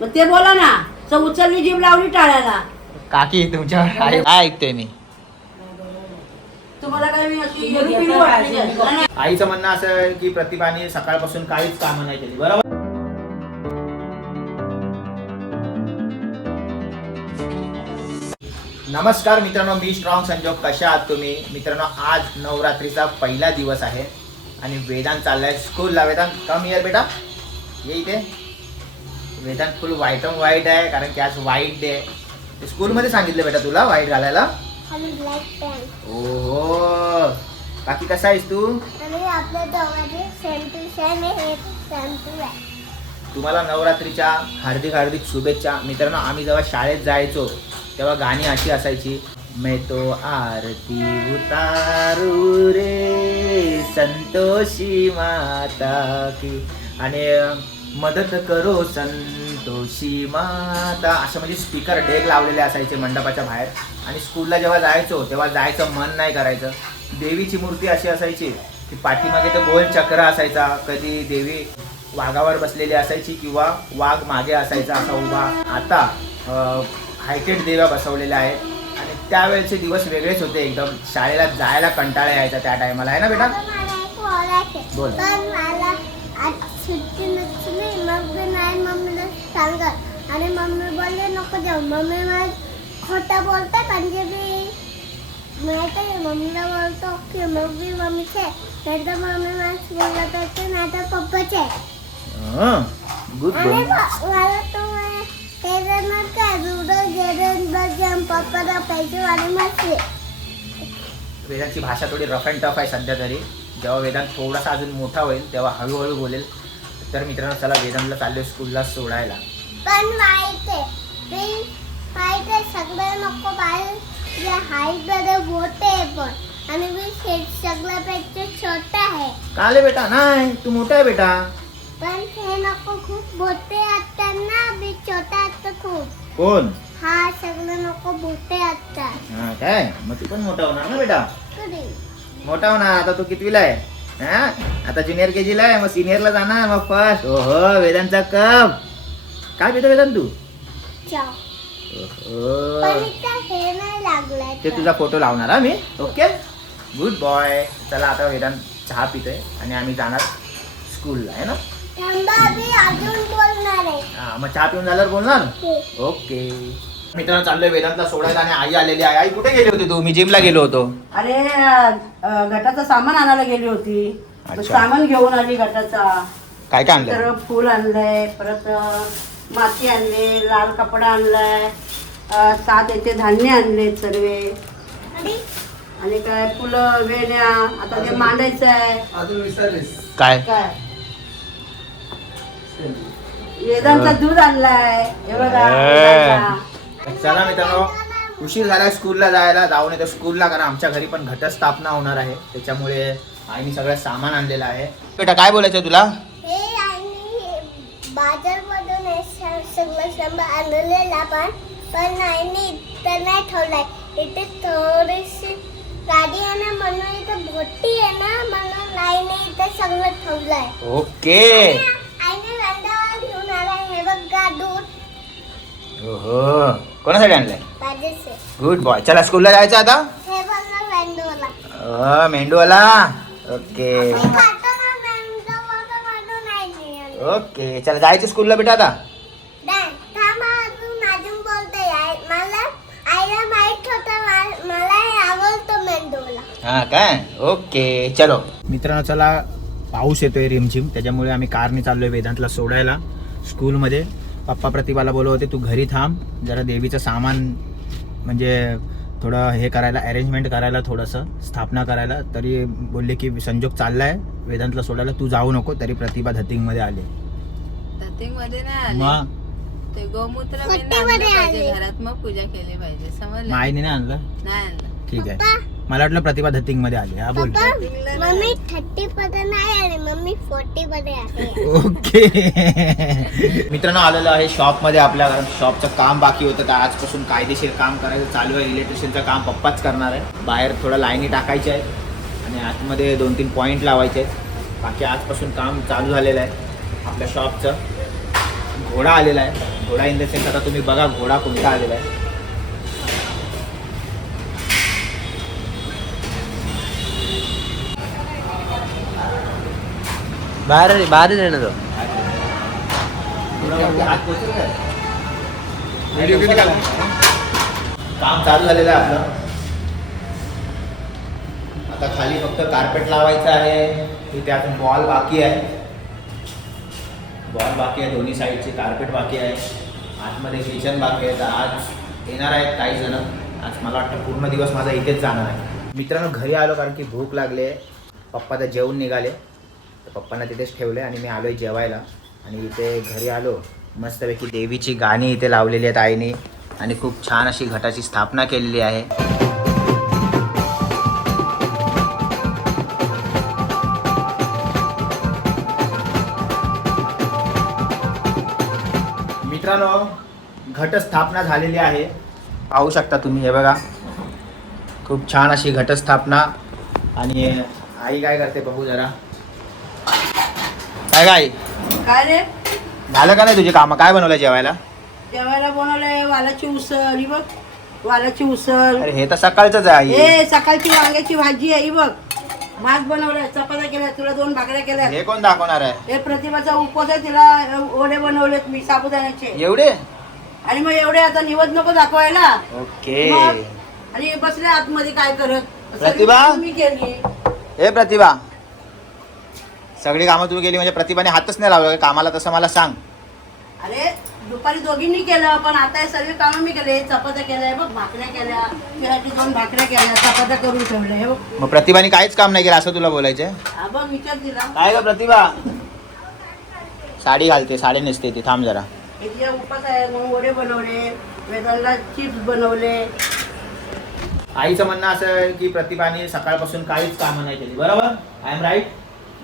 मग ते बोला ना तर उचलली जीभ लावली टाळ्याला. काकी तुमच्या काय काय ऐकतोय मी? तुम्हाला काय मी अशी येडीपिडी वाटली काय? नाही, नाही. आईचं म्हणणं असं आहे की प्रतिभाने सकाळपासून काहीच कामं नाही केली. बरोबर? नमस्कार मित्रांनो मी स्ट्रॉंग संजोग. कशा आहात तुम्ही? मित्रांनो आज नवरात्रीचा पहिला दिवस आहे आणि वेदांत चाललाय. स्कूलला वेदांत? कम इयर बेटा. ये इथे. Vedant full white and white आहे कारण की आज व्हाईट डे आहे स्कूलमध्ये सांगितलं बेटा तुला व्हाईट घालायला? ओहो. बाकी कसा आहेस तू? तुम्हाला नवरात्रीच्या हार्दिक हार्दिक शुभेच्छा. मित्रांनो आम्ही जेव्हा शाळेत जायचो तेव्हा गाणी अशी असायची. मैं तो आरती उतारू रे संतोषी माता की. आणि मदत करो संतोषी माता. असं म्हणजे स्पीकर डेक लावलेले असायचे मंडपाच्या बाहेर. आणि स्कूलला जेव्हा जायचो तेव्हा जायचं मन नाही करायचं. देवीची मूर्ती अशी असायची की पाठीमागे तर गोल चक्र असायचा. कधी देवी वाघावर बसलेली असायची किंवा वाघ मागे असायचा असा उभा. आता हायटेड देव्या बसवलेल्या आहेत. आणि त्यावेळेचे दिवस वेगळेच होते. एकदम शाळेला जायला कंटाळा यायचा त्या टायमाला आहे ना बेटा. बोल. सुट्टी मग मी नाही मम्मीला सांगत आणि मम्मी बोलले नको जाऊ मम्मी मला खोटं बोलते पंजाबी माहिती आहे मम्मीला बोलतो की मग मी मम्मीचे नाही तर मम्मी मला बोलत होते नाही तर पप्पाचे गुड आणि गुड प- मला तो ते जण काय दुधं जेवण बजाम पप्पाला पैसे वाढी मासले वेदांतची भाषा थोडी रफ अँड टफ आहे सध्या तरी. जेव्हा वेदांत थोडासा अजून मोठा होईल तेव्हा हळूहळू बोलेल. तर मित्रांनो चला वेदांतला चाललो स्कूलला सोडायला. पण वाईट आहे ते वाईट आहे सगळं नको बाहेर जे हाईटमध्ये मोठे आहे पण. आणि मी शेत सगळ्यापेक्षा छोटा आहे. काले बेटा? नाही तू मोठा आहे बेटा. पण हे नको खूप मोठे असतात ना मी छोटा असतो खूप. कोण? हा सगळं नको मोठे असतात. हा काय? मग तू पण मोठा होणार ना बेटा. कधी मोठा होणार आता तू कितवीला आहे? हा? आता ज्युनियर के जीला आहे मग सिनियरला जाणार मग फर्स्ट ओहो वेदांचा कप. काय पितो वेदांत तू? चाव ओहो. पण इथं हे नाही लागलंय ते. तुझा फोटो लावणार हा मी? ओके. गुड बॉय चला आता वेदांत चहा पितोय आणि आम्ही जाणार स्कूलला आहे ना? थांबा मी अजून बोलणार आहे. हा मग चहा पिऊन झाल्यावर बोलणार? हो. ओके. मित्रांनो चाललोय वेदांतला सोडायला आणि आई आलेली आहे. आई कुठे गेली होती तू? मी जिमला गेलो होतो. अरे अं, गटाचं सामान आणायला गेली होती. मग अच्छा. सामान घेऊन आली गटाचा. काय काय आणलं? तर फूल आणलंय परत अं, माती आणले लाल कपडा आणलाय अं, सात याचे धान्य आणले सर्व. आणि? काय फुलं वेण्या आता ते मांडायचं आहे अजून विसरलीस. काय? काय? वेदांचा दूध आणलाय. हे बघा वेदांचा. चला मित्रांनो उशीर झाला स्कूलला जायला. जाऊन येतो स्कूलला कारण आमच्या घरी पण घटस्थापना होणार आहे. त्याच्यामुळे आईने सगळं सामान आणलेलं आहे. बेटा काय बोलायचं तुला? हे बाजारमधून आणलेला पण पण आईने इथं नाही ठेवलाय. इथे थोडीशी गाडी आहे ना म्हणून इथं मोठी आहे ना म्हणून आईने इथं सगळं ठेवलंय. ओके. आईने घेऊन हे बघा ओहो. कोणासाठी आणलंय? गुड बॉय चला स्कूलला जायचं आता? हे मेंदूवाला? ओके. ओके. चला जायचं स्कूलला बेटा आता? हे हा काय? ओके. चलो. मित्रांनो चला पाऊस येतोय रिमझिम. त्याच्यामुळे आम्ही कारने चाललोय वेदांतला सोडायला. स्कूलमध्ये पप्पा प्रतिभाला बोलवते तू घरी थांब जरा देवीचं सामान म्हणजे थोडं हे करायला अरेंजमेंट करायला थोडंसं स्थापना करायला. तरी बोलले की संजोग चाललाय वेदांतला सोडायला तू जाऊ नको. तरी प्रतिभा धतिंगमध्ये आले. धतिंगमध्ये नाही मग? ते गोमूत्र. घरात मग पूजा केली पाहिजे. समजलं? आईने नाही आणलं? नाही आणलं. ठीक आहे. पप्पा. मला वाटलं प्रतिभा धतिंगमध्ये आली. हा बोल. मम्मी थर्टी मध्ये नाही आले. फोर्टी मध्ये आहे. ओके. मित्रांनो आलेलं आहे शॉपमध्ये. आपल्या कारण शॉपचं काम बाकी होतं. तर आजपासून कायदेशीर काम करायचं चालू आहे. इलेक्ट्रिशियनचं काम पप्पाच करणार आहे. बाहेर थोडं लाईनी टाकायचे आहेत आणि आतमध्ये दोन तीन पॉईंट लावायचे आहेत. बाकी आजपासून काम चालू झालेलं आहे. आपल्या शॉपचं घोडा आलेला आहे. घोडा इन द सेन्स आता तुम्ही बघा घोडा कोणता आलेला आहे. बाहेर बाहेरच आहे ना तो. काम चालू झालेलं आहे आपलं. आता खाली फक्त कार्पेट लावायचं आहे. तिथे अजून बॉल बाकी आहे. बॉल बाकी आहे दोन्ही साईडचे कार्पेट बाकी आहे. आतमध्ये किचन बाकी आहे. तर आज येणार आहेत काही जण. आज मला वाटतं पूर्ण दिवस माझा इथेच जाणार आहे. मित्रांनो घरी आलो कारण की भूक लागली आहे. पप्पा तर जेवून निघाले. तर पप्पांना तिथेच ठेवले आणि मी आलोय जेवायला. आणि इथे घरी आलो मस्तपैकी देवीची गाणी इथे लावलेली आहेत आईने आणि खूप छान अशी घटाची स्थापना केलेली आहे. मित्रांनो घटस्थापना झालेली आहे. पाहू शकता तुम्ही हे बघा. खूप छान अशी घटस्थापना. आणि आई काय करते बघू जरा. काय काय? काय रे? झालं का नाही तुझे कामं? काय बनवलं जेवायला? जेवायला बनवलंय वालाची उसळ ही बघ. वालाची उसळ. अरे हे तर सकाळचंच आहे ए सकाळची वांग्याची भाजी आहे ही बघ. भात बनवलाय चपात्या केल्या तुला दोन भाकऱ्या केल्या. हे कोण दाखवणार आहे? हे प्रतिभाचा उपवास आहे तिला ओढे बनवलेत मी साबुदाण्याचे. एवढे? आणि मग एवढे आता निवड नको दाखवायला. ओके. मग? आणि बसले आतमध्ये काय करत? प्रतिभा? मी केली. हे प्रतिभा. सगळी कामं तुम्ही केली म्हणजे प्रतिभाने हातच नाही लावलं. कामाला तसं मला सांग. अरे दुपारी दोघींनी केलं पण आता हे सगळे कामं मी केले. चपात्या केल्या बघ भाकऱ्या केल्या. दोन भाकऱ्या केल्या चपात्या करून ठेवल्या हे बघ. मग प्रतिभाने काहीच काम नाही केलं असं तुला बोलायचं हा बघ विचार दिला काय ग प्रतिभा? साडी घालते साडी नेसते ती. थांब जरा. हे उपास आहे म्हणून वडे बनवले वेदांना चिप्स बनवले. आईचं म्हणणं असं आहे की प्रतिभाने सकाळपासून काहीच कामं नाही केली. बरोबर? आय एम राईट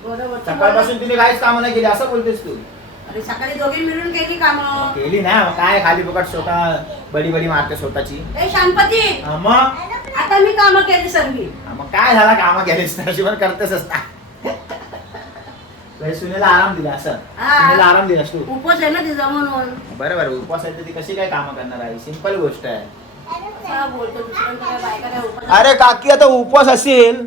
बरोबर. सकाळपासून तिने काहीच कामं नाही केली असं बोलतेस तू. अरे सकाळी दोघी मिळून केली कामं. केली ना काय खाली फुकट स्वतः बडी बडी मारते स्वतःची. ए शांतपती हा, मग? आता मी कामं केली सर्वी हा, मग काय झाला कामं केलीस? जीवन करतेस ना म्हणजे सुनेला आराम दिला असं. हा. सुनेला आराम दिलास तू. उपवास आहे ना तिचा म्हणून. बरं बरं. उपवास आहे तर ती कशी काय कामं करणार आहे? सिंपल गोष्ट आहे. हा बोलतो. दुसऱ्यांचं काय बायका काय उपवास अरे काकी आता उपवास असेल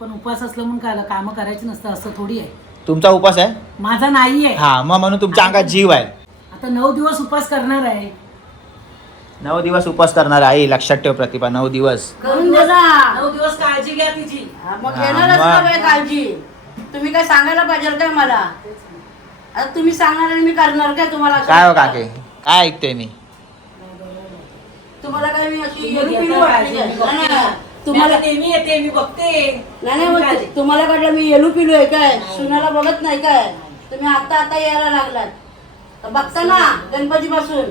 पण उपवास असलं म्हणून काय कामं करायची नसतं असं थोडी आहे. तुमचा उपवास आहे? माझा नाही आहे. हा मग म्हणून तुमच्या अंगात जीव आहे. आता नऊ दिवस उपवास करणार आहे. नऊ दिवस उपवास करणार आई लक्षात ठेव प्रतिभा नऊ दिवस. करून दे ना नऊ दिवस काळजी घ्या तिची. हा, मग हा, घेणारच मग. ना बाई काळजी? तुम्ही काय सांगायला पाहिजे काय मला? आता तुम्ही सांगणार आणि मी करणार काय तुम्हाला? काय हो काके? काय ऐकते मी? तुम्हाला काय मी अशी तुम्ही काय? नाही, नाही. तुम्हाला नेहमी येते मी बघते. नाही नाही मग तु- तुम्हाला वाटलं मी येलू पिलू आहे काय? सुनाला बघत नाही काय? तुम्ही आता आता यायला लागलात. तर बघता ना गणपती पासून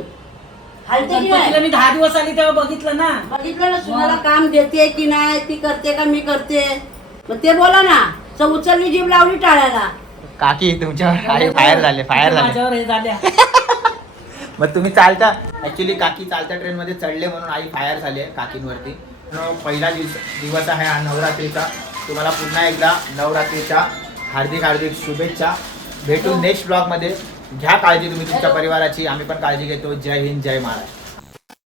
हालते की गणपतीला नाही मी दहा दिवस आली तेव्हा बघितलं ना. बघितलं ना सुनाला काम देते की नाही? ती करते का मी करते? मग ते बोला ना तर उचलली जीभ लावली टाळ्याला. काकी तुमच्यावर आई फायर झाले फायर झाले. माझ्यावर हे झाल्या. मग तुम्ही चालता. ऍक्च्युली काकी चालत्या ट्रेन मध्ये चढले म्हणून आई फायर झाले काकींवरती. पहिला दिवस दिवस आहे हा नवरात्रीचा. तुम्हाला पुन्हा एकदा नवरात्रीच्या हार्दिक हार्दिक शुभेच्छा. भेटू नेक्स्ट ब्लॉगमध्ये. घ्या काळजी तुम्ही तुमच्या परिवाराची. आम्ही पण काळजी घेतो. जय हिंद जय महाराष्ट्र.